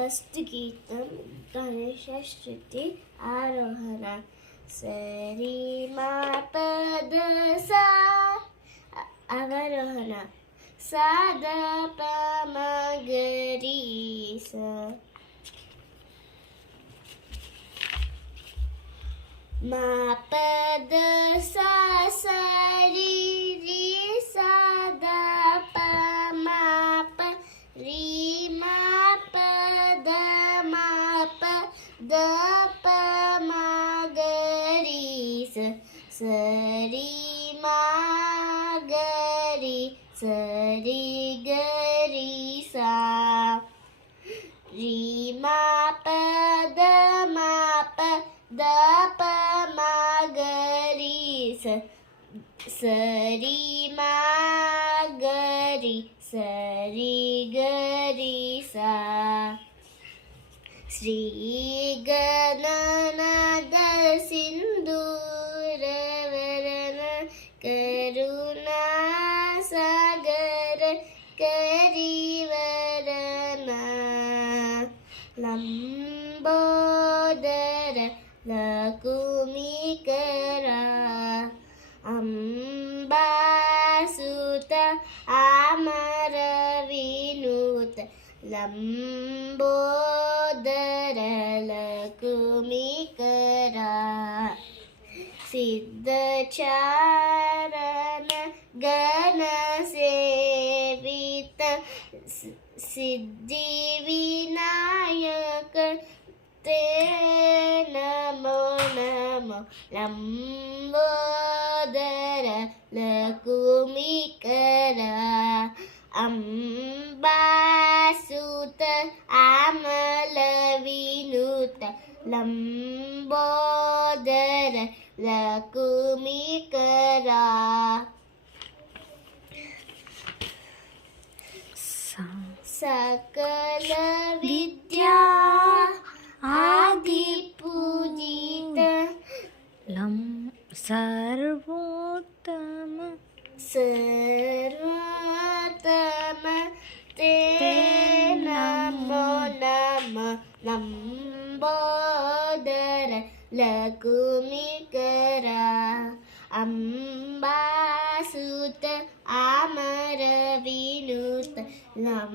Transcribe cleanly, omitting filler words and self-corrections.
ಫಸ್ಟ್ ಗೀತಂ ಗಣೇಶ ಶ್ರುತಿ ಆರೋಹಣ ಸರಿ ಮಾ ಪದ ಸಾ ಅವರೋಹಣ ಸಾದ ಪ ಮ ಗರಿ ಸ ಮಾ ಪದ ಸಾ ಸರಿ ರಿ ಸಾದ ಪ ಮ ಪ ರಿ ಮಾ ಪದ ಮ ಪ ದ ಪ ಮ ಗರಿ ಸ ಸರಿ ಮಾ ಗರಿ ಸರಿ ಗರಿ ಸಾ ರಿ ಮಾ ಪದ ಮ ಪ ದ ಪ ಮ ಗರಿ ಸ ಸರಿ ಮಾ ಗರಿ ಸರಿ ಗರಿ ಸಾ ಶ್ರೀ ಗಣನಾದ ಸಿಂಧೂರವರನ ಕರುಣಾ ಸಾಗರ ಕರಿವರನ ಲಂಬೋದರ ಲಕುಮಿಕರ ಅಂಬಾಸುತ ಅಮರ ವಿನೂತ ಲಂಬೋದರ ಲಕುಮಿಕರ ಸಿದ್ಧಚಾರಣ ಗಣ ಸೇವಿತ ಸಿದ್ಧಿ ವಿನಾಯಕ ತೇ ನಮೋ ನಮೋ ಲಂಬೋದರ ಲಕುಮಿಕರ ಅಂಬಾಸುತ ಅಮಲ ವಿನೂತ ಲಂಬೋದರ ಲಕುಮಿಕರ ಸಕಲ ವಿದ್ಯಾ ಆದಿ ಪೂಜಿತ ಲಂ ಸರ್ವೋತ್ತಮ ಸರ್ವೋತ್ತಮ ತೇ ನಮೋ ನಮ ಲಂಬೋದರ ಲಕುಮಿಕರ ಅಂಬಾಸುತ ಅಮರ ವಿನೂತ ಲಂ